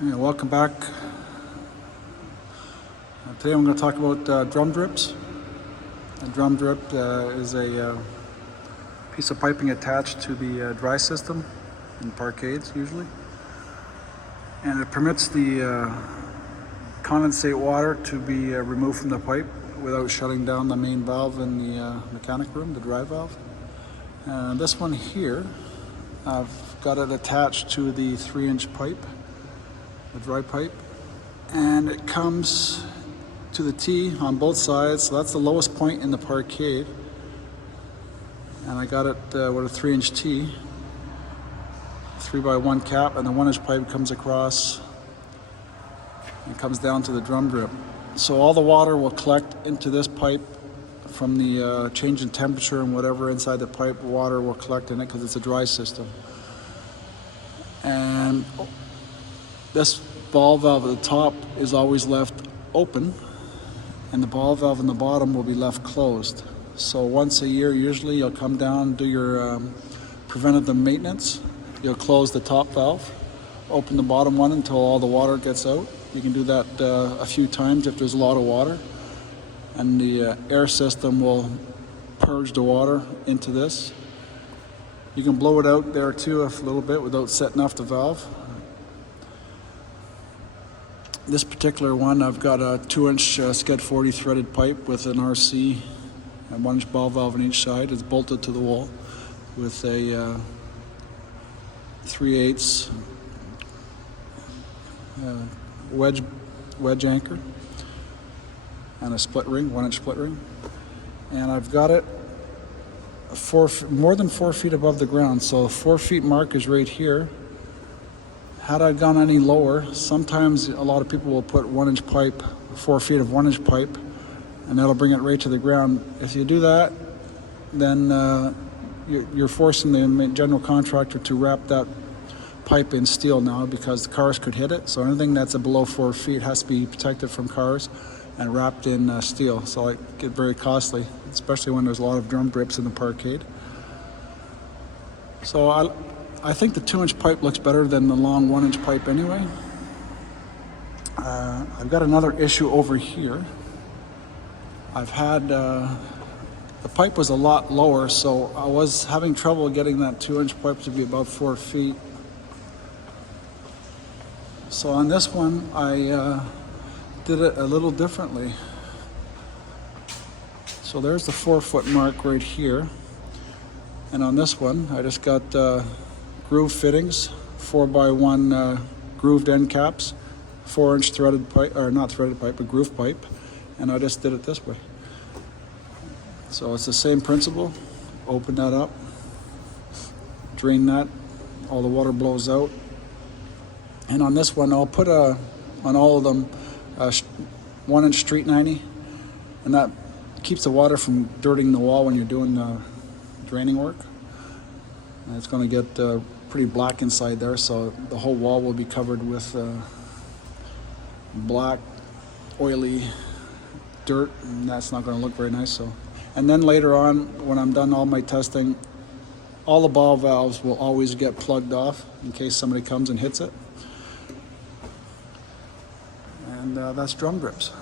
Yeah, welcome back. Today I'm going to talk about drum drips. A drum drip is a piece of piping attached to the dry system in parkades usually, and it permits the condensate water to be removed from the pipe without shutting down the main valve in the mechanic room, the dry valve. And this one here, I've got it attached to the 3-inch pipe, the dry pipe, and it comes to the T on both sides, so that's the lowest point in the parkade, and I got it with a 3-inch T, 3x1 cap, and the 1-inch pipe comes across and comes down to the drum drip. So all the water will collect into this pipe from the change in temperature and whatever inside the pipe, water will collect in it because it's a dry system. And this ball valve at the top is always left open, and the ball valve in the bottom will be left closed. So once a year, usually, you'll come down, do your preventative maintenance. You'll close the top valve, open the bottom one until all the water gets out. You can do that a few times if there's a lot of water, and the air system will purge the water into this. You can blow it out there too a little bit without setting off the valve. This particular one, I've got a 2-inch Sked 40 threaded pipe with an RC and 1-inch ball valve on each side. It's bolted to the wall with a 3/8 wedge anchor and a split ring, 1-inch split ring. And I've got it more than 4 feet above the ground, so the 4 feet mark is right here. Had I gone any lower, sometimes a lot of people will put 1-inch pipe, 4 feet of 1-inch pipe, and that'll bring it right to the ground. If you do that, then you're forcing the general contractor to wrap that pipe in steel now, because the cars could hit it. So anything that's below 4 feet has to be protected from cars and wrapped in steel. So it get very costly, especially when there's a lot of drum drips in the parkade. So I think the 2-inch pipe looks better than the long 1-inch pipe anyway. I've got another issue over here. I've had, the pipe was a lot lower, so I was having trouble getting that 2-inch pipe to be about 4 feet. So on this one, I did it a little differently. So there's the 4-foot mark right here. And on this one, I just got groove fittings, 4x1 grooved end caps, 4-inch threaded pipe, or not threaded pipe, but groove pipe, and I just did it this way. So it's the same principle. Open that up, drain that, all the water blows out. And on this one, I'll put on all of them 1-inch street 90, and that keeps the water from dirtying the wall when you're doing draining work. And it's going to get pretty black inside there, so the whole wall will be covered with black, oily dirt, and that's not going to look very nice. So, and then later on, when I'm done all my testing, all the ball valves will always get plugged off in case somebody comes and hits it. And that's drum drips.